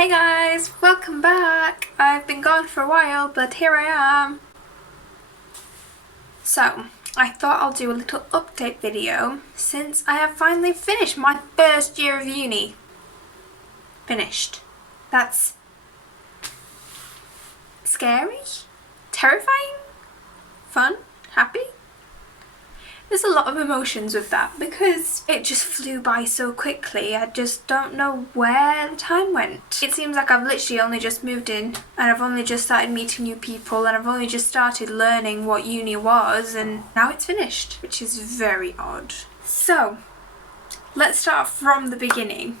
Hey guys, welcome back. I've been gone for a while, but here I am. So, I thought I'll do a little update video since I have finally finished my first year of uni. Finished. That's scary, terrifying, fun, happy. There's a lot of emotions with that because it just flew by so quickly. I just don't know where the time went. It seems like I've literally only just moved in and I've only just started meeting new people and I've only just started learning what uni was, and now it's finished, which is very odd. So, let's start from the beginning.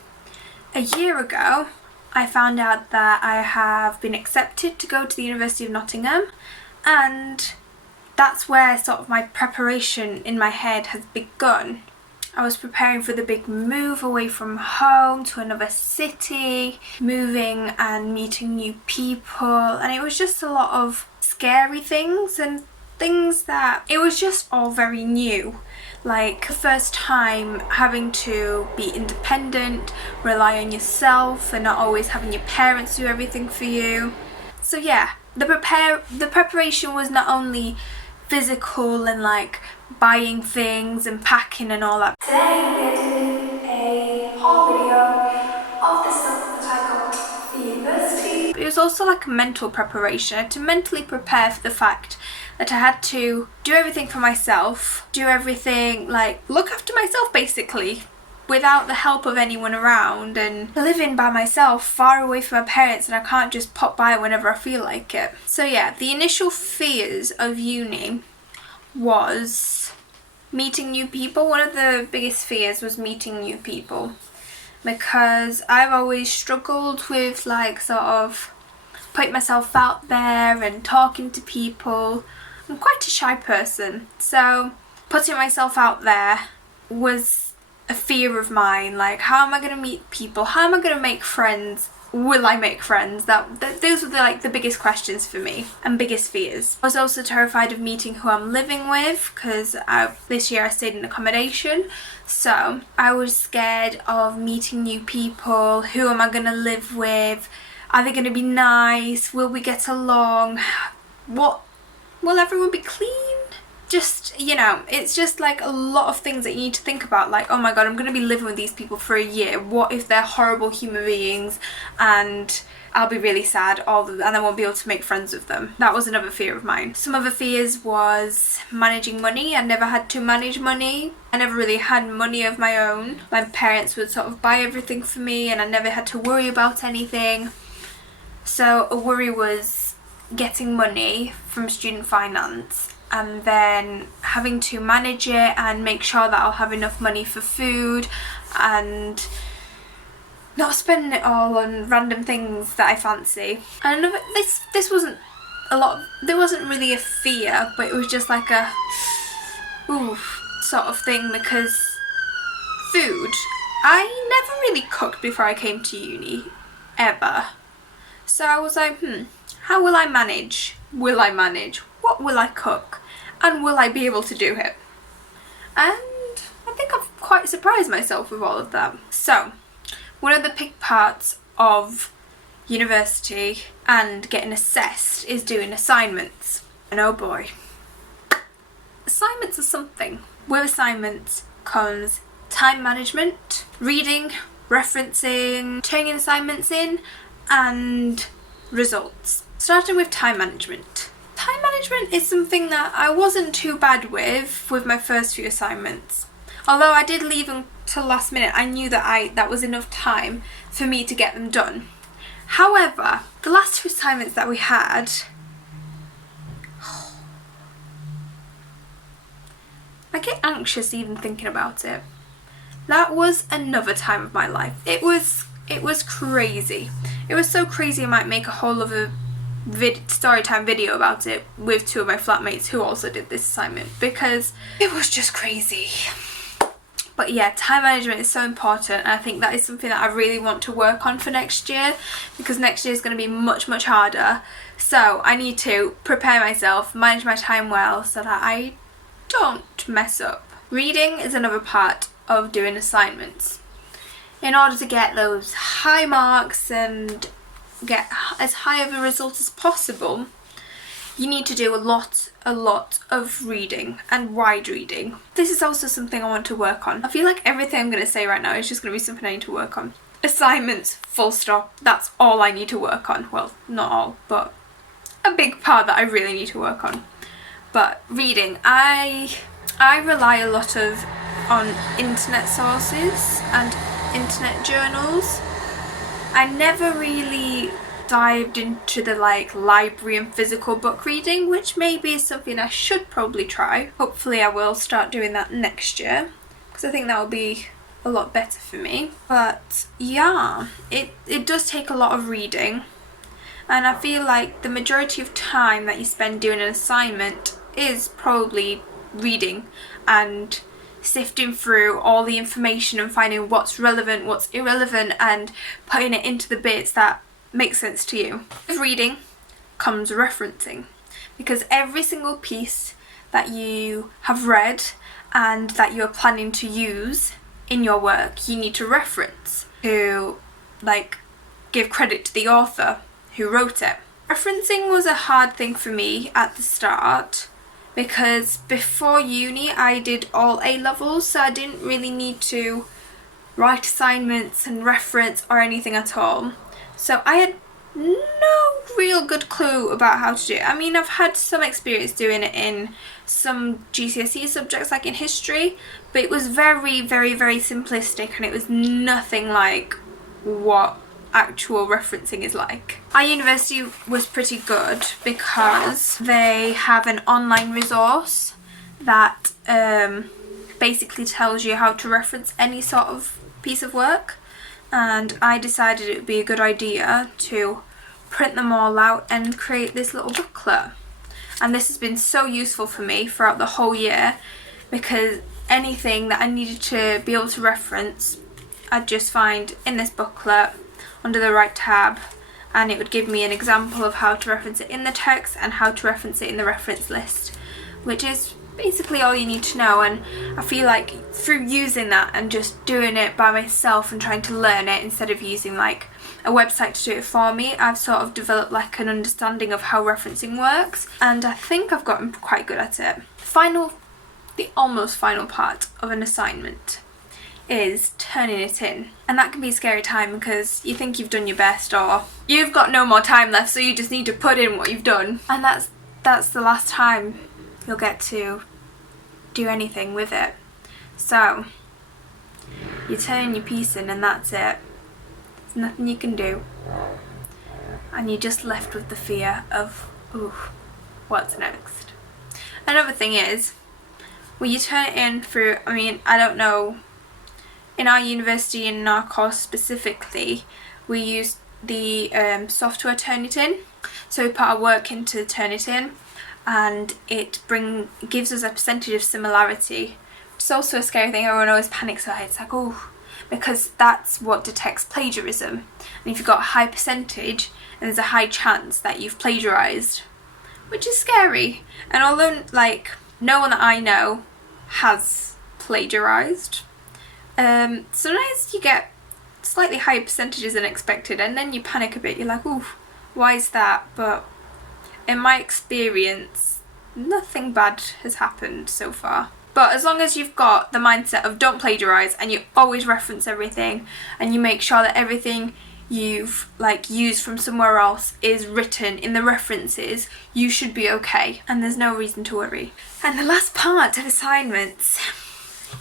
A year ago, I found out that I have been accepted to go to the University of Nottingham, and that's where sort of my preparation in my head has begun. I was preparing for the big move away from home to another city, moving and meeting new people, and it was just a lot of scary things and things that it was just all very new. Like the first time having to be independent, rely on yourself and not always having your parents do everything for you. So yeah, the preparation was not only physical and like buying things and packing and all that. Today we are doing a haul video of the stuff that I got for university. It was also like a mental preparation. I had to mentally prepare for the fact that I had to do everything for myself, do everything, like look after myself basically, without the help of anyone around, and living by myself far away from my parents, and I can't just pop by whenever I feel like it. So yeah, the initial fears of uni was meeting new people. One of the biggest fears was meeting new people because I've always struggled with like sort of putting myself out there and talking to people. I'm quite a shy person, so putting myself out there was a fear of mine. Like, how am I going to meet people? How am I going to make friends? Will I make friends? Those were the biggest questions for me and biggest fears. I was also terrified of meeting who I'm living with because this year I stayed in accommodation, so I was scared of meeting new people. Who am I going to live with? Are they going to be nice? Will we get along? Will everyone be clean? Just, you know, it's just like a lot of things that you need to think about. Like, oh my god, I'm going to be living with these people for a year. What if they're horrible human beings and I'll be really sad and I won't be able to make friends with them? That was another fear of mine. Some other fears was managing money. I never had to manage money. I never really had money of my own. My parents would sort of buy everything for me and I never had to worry about anything. So a worry was getting money from student finance and then having to manage it and make sure that I'll have enough money for food and not spending it all on random things that I fancy. And this wasn't there wasn't really a fear, but it was just like a sort of thing, because food, I never really cooked before I came to uni, ever. So I was like, how will I manage? Will I manage? What will I cook? And will I be able to do it? And I think I've quite surprised myself with all of that. So, one of the big parts of university and getting assessed is doing assignments. And oh boy, assignments are something. With assignments comes time management, reading, referencing, turning assignments in, and results. Starting with time management. Time management is something that I wasn't too bad with my first few assignments. Although I did leave them till last minute, I knew that was enough time for me to get them done. However, the last two assignments that we had, I get anxious even thinking about it. That was another time of my life. It was crazy. It was so crazy I might make a whole other storytime video about it with two of my flatmates who also did this assignment, because it was just crazy. But yeah, time management is so important, and I think that is something that I really want to work on for next year, because next year is going to be much harder. So I need to prepare myself, manage my time well so that I don't mess up. Reading is another part of doing assignments. in order to get those high marks and get as high of a result as possible, you need to do a lot of reading and wide reading. This is also something I want to work on. I feel like everything I'm going to say right now is just going to be something I need to work on. Assignments, full stop. That's all I need to work on. Well, not all, but a big part that I really need to work on. But reading, I rely a lot on internet sources and internet journals. I never really dived into the library and physical book reading, which maybe is something I should probably try. Hopefully I will start doing that next year, because I think that will be a lot better for me. But yeah, it does take a lot of reading, and I feel like the majority of time that you spend doing an assignment is probably reading and sifting through all the information and finding what's relevant, what's irrelevant, and putting it into the bits that make sense to you. With reading comes referencing, because every single piece that you have read and that you're planning to use in your work, you need to reference to give credit to the author who wrote it. Referencing was a hard thing for me at the start, because before uni I did all A levels, so I didn't really need to write assignments and reference or anything at all. So I had no real good clue about how to do it. I mean, I've had some experience doing it in some GCSE subjects, like in history, but it was very, very, very simplistic, and it was nothing like what actual referencing is like. Our university was pretty good because they have an online resource that basically tells you how to reference any sort of piece of work, and I decided it would be a good idea to print them all out and create this little booklet. And this has been so useful for me throughout the whole year, because anything that I needed to be able to reference, I'd just find in this booklet under the right tab, and it would give me an example of how to reference it in the text and how to reference it in the reference list, which is basically all you need to know. And I feel like through using that and just doing it by myself and trying to learn it instead of using a website to do it for me, I've sort of developed an understanding of how referencing works, and I think I've gotten quite good at it. The almost final part of an assignment is turning it in, and that can be a scary time because you think you've done your best, or you've got no more time left, so you just need to put in what you've done, and that's the last time you'll get to do anything with it. So you turn your piece in and that's it. There's nothing you can do, and you're just left with the fear of, ooh, what's next? Another thing is, when you turn it in through, I don't know, in our university and in our course specifically, we use the software Turnitin. So we put our work into Turnitin, and it gives us a percentage of similarity. It's also a scary thing. Everyone always panics about it. It's like, oh, because that's what detects plagiarism. And if you've got a high percentage, and there's a high chance that you've plagiarised, which is scary. And although no one that I know has plagiarised, sometimes you get slightly higher percentages than expected, and then you panic a bit. You're like, ooh, why is that? But in my experience, nothing bad has happened so far. But as long as you've got the mindset of don't plagiarise, and you always reference everything, and you make sure that everything you've used from somewhere else is written in the references, you should be okay, and there's no reason to worry. And the last part of assignments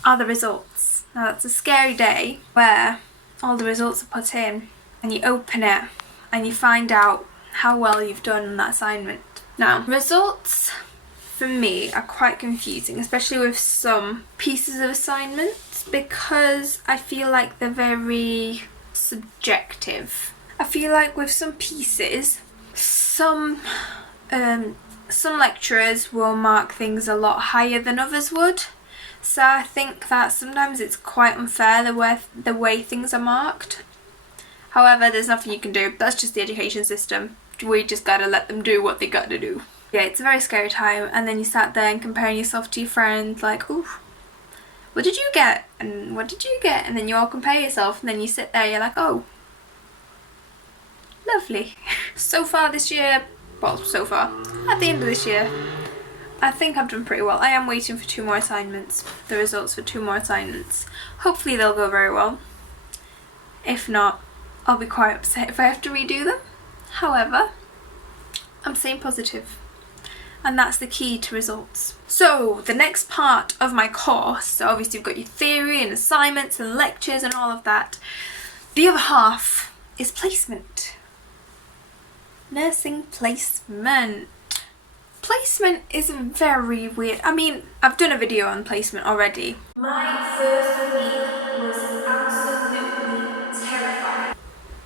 are the results. Now that's a scary day where all the results are put in, and you open it and you find out how well you've done on that assignment. Now, results for me are quite confusing, especially with some pieces of assignments, because I feel like they're very subjective. I feel like with some pieces, some lecturers will mark things a lot higher than others would. So I think that sometimes it's quite unfair the way things are marked. However, there's nothing you can do. That's just the education system. We just gotta let them do what they gotta do. Yeah, it's a very scary time, and then you sat there and comparing yourself to your friends, like, ooh, what did you get? And what did you get? And then you all compare yourself, and then you sit there, you're like, oh, lovely. So far this year, well, so far, at the end of this year, I think I've done pretty well. I am waiting for 2 more assignments, the results for 2 more assignments. Hopefully they'll go very well. If not, I'll be quite upset if I have to redo them. However, I'm staying positive, and that's the key to results. So the next part of my course, so obviously you've got your theory and assignments and lectures and all of that. The other half is placement. Nursing placement. Placement is very weird. I mean, I've done a video on placement already. My first week was absolutely terrifying.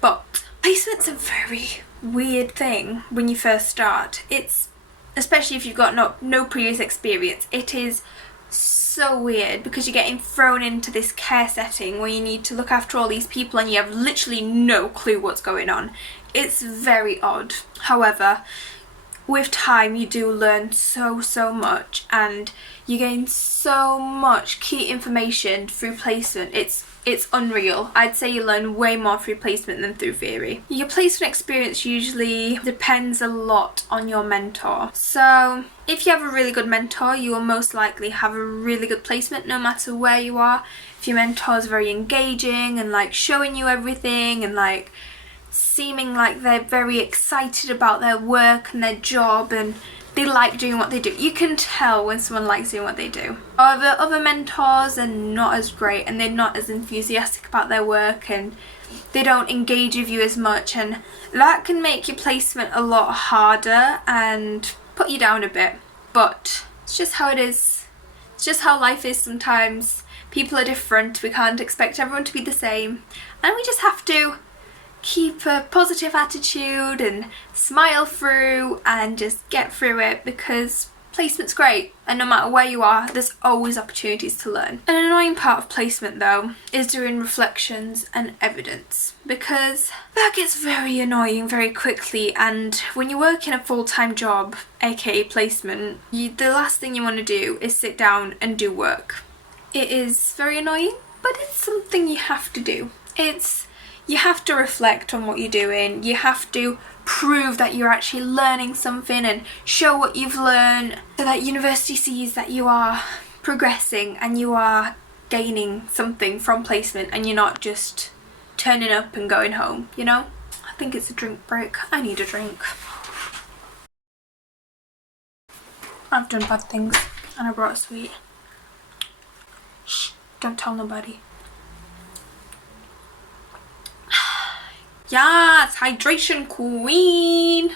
But placement's a very weird thing when you first start. It's, especially if you've got no previous experience, it is so weird because you're getting thrown into this care setting where you need to look after all these people and you have literally no clue what's going on. It's very odd. However, with time you do learn so much, and you gain so much key information through placement. It's unreal. I'd say you learn way more through placement than through theory. Your placement experience usually depends a lot on your mentor. So if you have a really good mentor, you will most likely have a really good placement no matter where you are. If your mentor is very engaging and like showing you everything and like seeming like they're very excited about their work and their job and they like doing what they do. You can tell when someone likes doing what they do. However, other mentors are not as great and they're not as enthusiastic about their work and they don't engage with you as much, and that can make your placement a lot harder and put you down a bit. But it's just how it is. It's just how life is sometimes. People are different. We can't expect everyone to be the same. And we just have to keep a positive attitude and smile through and just get through it, because placement's great and no matter where you are there's always opportunities to learn. An annoying part of placement though is doing reflections and evidence, because that gets very annoying very quickly, and when you work in a full-time job, aka placement, the last thing you want to do is sit down and do work. It is very annoying, but it's something you have to do. You have to reflect on what you're doing. You have to prove that you're actually learning something and show what you've learned so that university sees that you are progressing and you are gaining something from placement and you're not just turning up and going home, you know? I think it's a drink break. I need a drink. I've done bad things and I brought a sweet. Shh, don't tell nobody. Yes, hydration queen.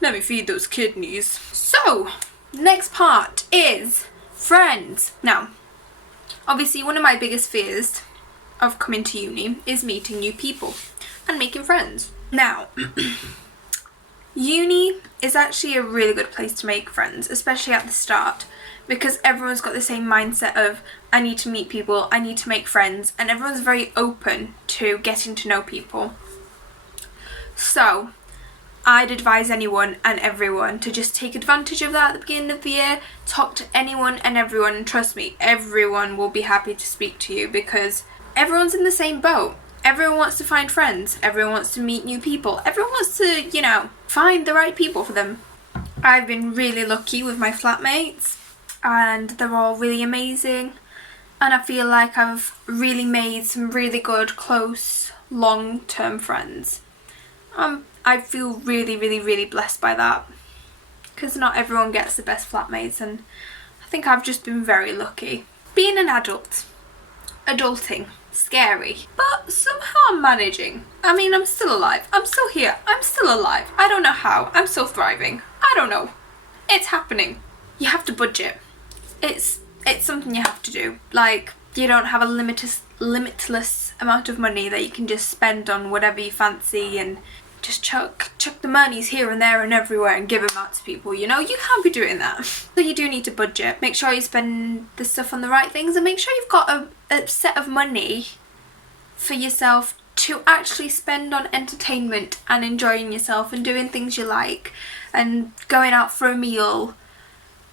Let me feed those kidneys. So, next part is friends. Now, obviously one of my biggest fears of coming to uni is meeting new people and making friends. Now, uni is actually a really good place to make friends, especially at the start, because everyone's got the same mindset of I need to meet people, I need to make friends, and everyone's very open to getting to know people. So I'd advise anyone and everyone to just take advantage of that at the beginning of the year. Talk to anyone and everyone, and trust me, everyone will be happy to speak to you because everyone's in the same boat. Everyone wants to find friends, everyone wants to meet new people, everyone wants to, you know, find the right people for them. I've been really lucky with my flatmates and they're all really amazing, and I feel like I've really made some really good, close, long-term friends. I feel really blessed by that, because not everyone gets the best flatmates, and I think I've just been very lucky. Being an adult, adulting, scary, but somehow I'm managing. I mean, I'm still alive, I'm still here, I'm still alive. I don't know how, I'm still thriving. I don't know. It's happening. You have to budget. It's something you have to do. Like, you don't have a limitless amount of money that you can just spend on whatever you fancy and just chuck the monies here and there and everywhere and give them out to people, you know? You can't be doing that. So you do need to budget. Make sure you spend the stuff on the right things, and make sure you've got a set of money for yourself to actually spend on entertainment and enjoying yourself and doing things you like and going out for a meal.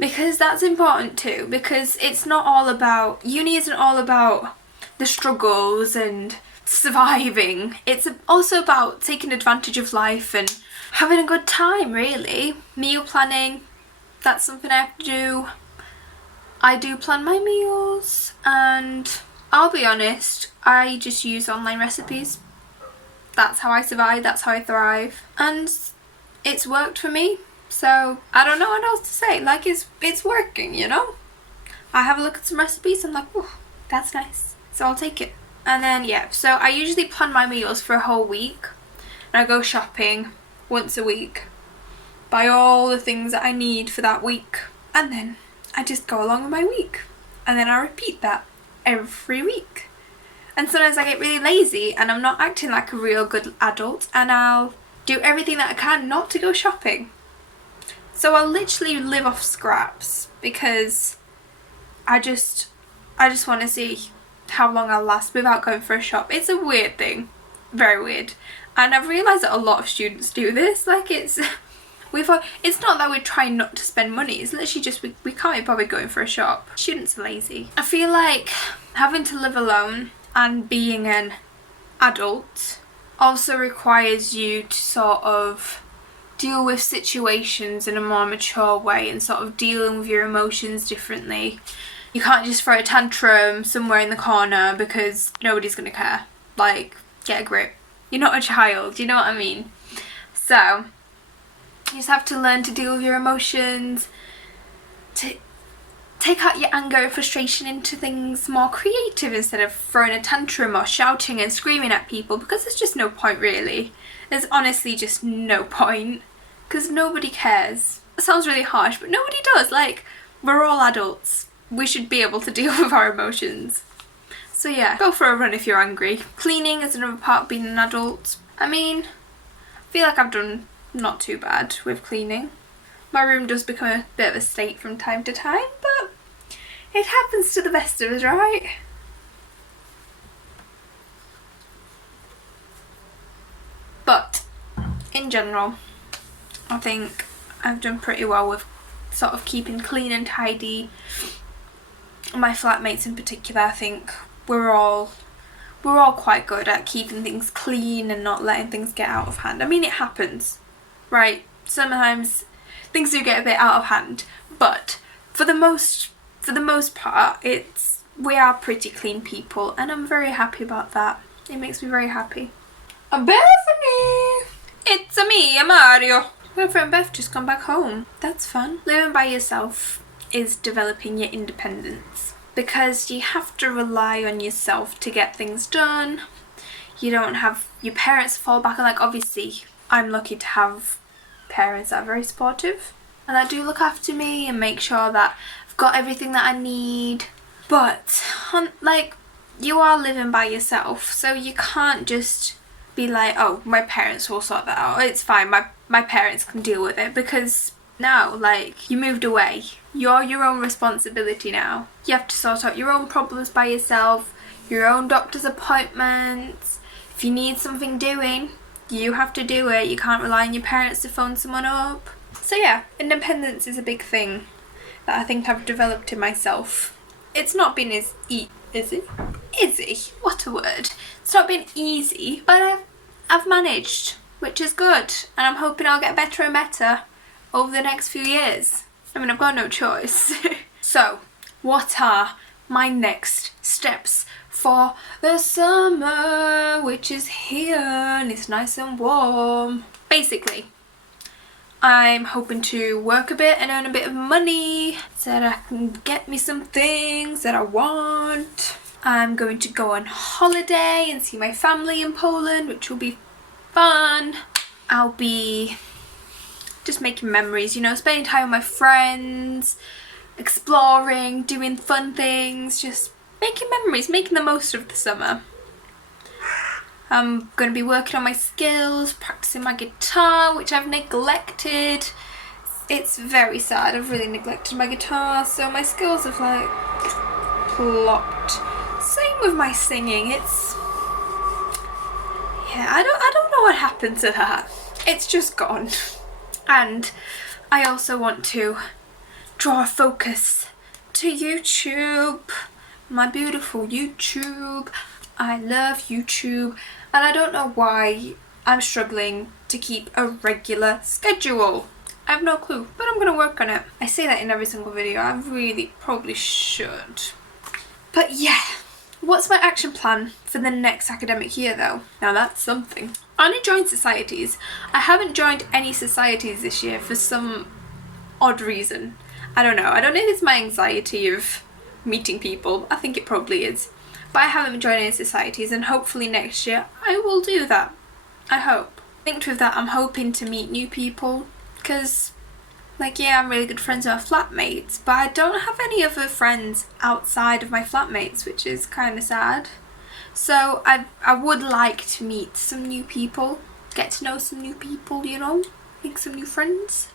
because that's important too, because it's not all about, uni isn't all about the struggles and surviving. It's also about taking advantage of life and having a good time, really. Meal planning, that's something I have to do. I do plan my meals, and I'll be honest, I just use online recipes. That's how I survive, that's how I thrive, and it's worked for me. So I don't know what else to say. Like, it's working, you know? I have a look at some recipes, I'm like, oh, that's nice. So I'll take it. And then, yeah, so I usually plan my meals for a whole week. And I go shopping once a week. Buy all the things that I need for that week. And then I just go along with my week. And then I repeat that every week. And sometimes I get really lazy and I'm not acting like a real good adult, and I'll do everything that I can not to go shopping. So I'll literally live off scraps because I just want to see how long I'll last without going for a shop. It's a weird thing, very weird, and I've realised that a lot of students do this. Like, it's not that we're trying not to spend money, it's literally just we can't be bothered going for a shop. Students are lazy. I feel like having to live alone and being an adult also requires you to sort of deal with situations in a more mature way and sort of dealing with your emotions differently. You can't just throw a tantrum somewhere in the corner because nobody's gonna care. Like, get a grip. You're not a child, you know what I mean? So you just have to learn to deal with your emotions, to take out your anger and frustration into things more creative instead of throwing a tantrum or shouting and screaming at people, because there's just no point, really. There's honestly just no point, because nobody cares. It sounds really harsh, but nobody does. Like, we're all adults. We should be able to deal with our emotions. So yeah, go for a run if you're angry. Cleaning is another part of being an adult. I mean, I feel like I've done not too bad with cleaning. My room does become a bit of a state from time to time, but it happens to the best of us, right? But in general, I think I've done pretty well with sort of keeping clean and tidy. My flatmates in particular, I think we're all quite good at keeping things clean and not letting things get out of hand. I mean, it happens, right? Sometimes things do get a bit out of hand, but for the most part, we are pretty clean people, and I'm very happy about that. It makes me very happy. Bethany! It's me, Mario. My friend Beth just come back home. That's fun. Living by yourself is developing your independence, because you have to rely on yourself to get things done. You don't have your parents to fall back on. Like, obviously, I'm lucky to have parents that are very supportive and that do look after me and make sure that I've got everything that I need. But like, you are living by yourself, so you can't just be like, oh, my parents will sort that out, it's fine, my parents can deal with it, because no, like, you moved away, you're your own responsibility now. You have to sort out your own problems by yourself, your own doctor's appointments. If you need something doing, you have to do it. You can't rely on your parents to phone someone up. So yeah, independence is a big thing that I think I've developed in myself. It's not been as easy. What a word. It's not been easy, but I've managed, which is good. And I'm hoping I'll get better and better over the next few years. I mean, I've got no choice. So, what are my next steps for the summer, which is here and it's nice and warm? Basically, I'm hoping to work a bit and earn a bit of money so that I can get me some things that I want. I'm going to go on holiday and see my family in Poland, which will be fun. I'll be just making memories, you know, spending time with my friends, exploring, doing fun things, just making memories, making the most of the summer. I'm going to be working on my skills, practicing my guitar, which I've neglected. It's very sad, I've really neglected my guitar, so my skills have like plopped. Same with my singing, yeah, I don't know what happened to that. It's just gone. And I also want to draw focus to YouTube. My beautiful YouTube. I love YouTube, and I don't know why I'm struggling to keep a regular schedule. I have no clue, but I'm gonna work on it. I say that in every single video. I really probably should. But yeah, what's my action plan for the next academic year though? Now that's something. I only joined societies. I haven't joined any societies this year for some odd reason. I don't know. I don't know if it's my anxiety of meeting people. I think it probably is. But I haven't joined any societies, and hopefully next year I will do that. I hope. Linked with that, I'm hoping to meet new people, because, like, yeah, I'm really good friends with my flatmates, but I don't have any other friends outside of my flatmates, which is kind of sad. So I would like to meet some new people, get to know some new people, you know, make some new friends.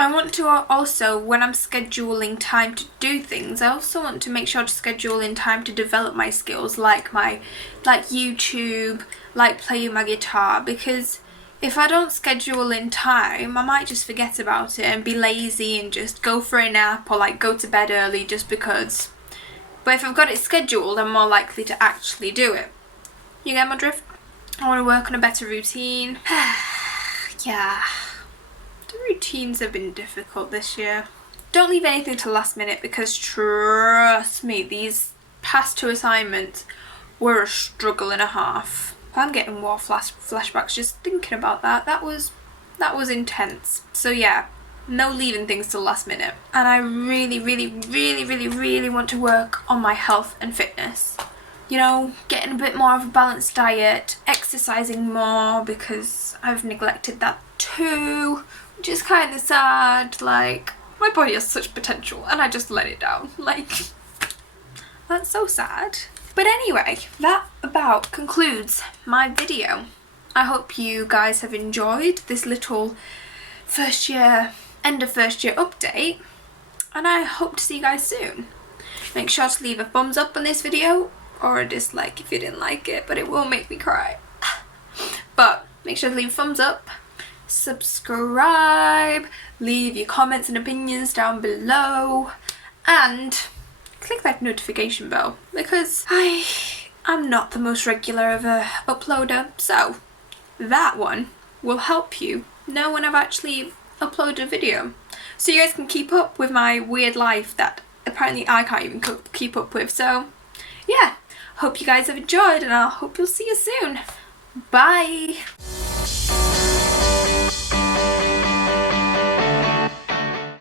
I want to also, when I'm scheduling time to do things, I also want to make sure to schedule in time to develop my skills, like YouTube, like playing my guitar, because if I don't schedule in time, I might just forget about it and be lazy and just go for a nap or like go to bed early just because. But if I've got it scheduled, I'm more likely to actually do it. You get my drift? I want to work on a better routine. Yeah. The routines have been difficult this year. Don't leave anything to last minute, because trust me, these past 2 assignments were a struggle and a half. I'm getting more flashbacks just thinking about that. That was intense. So yeah, no leaving things till last minute. And I really, really, really, really, really want to work on my health and fitness. You know, getting a bit more of a balanced diet, exercising more, because I've neglected that too, which is kind of sad. Like, my body has such potential and I just let it down. Like, that's so sad. But anyway, that about concludes my video. I hope you guys have enjoyed this little end of first year update, and I hope to see you guys soon. Make sure to leave a thumbs up on this video, or a dislike if you didn't like it, but it will make me cry. But make sure to leave a thumbs up, subscribe, leave your comments and opinions down below, and click that notification bell, because I'm not the most regular of a uploader, so that one will help you know when I've actually uploaded a video, so you guys can keep up with my weird life that apparently I can't even keep up with. So yeah, hope you guys have enjoyed, and I hope you'll see you soon. Bye.